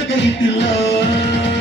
look at it below.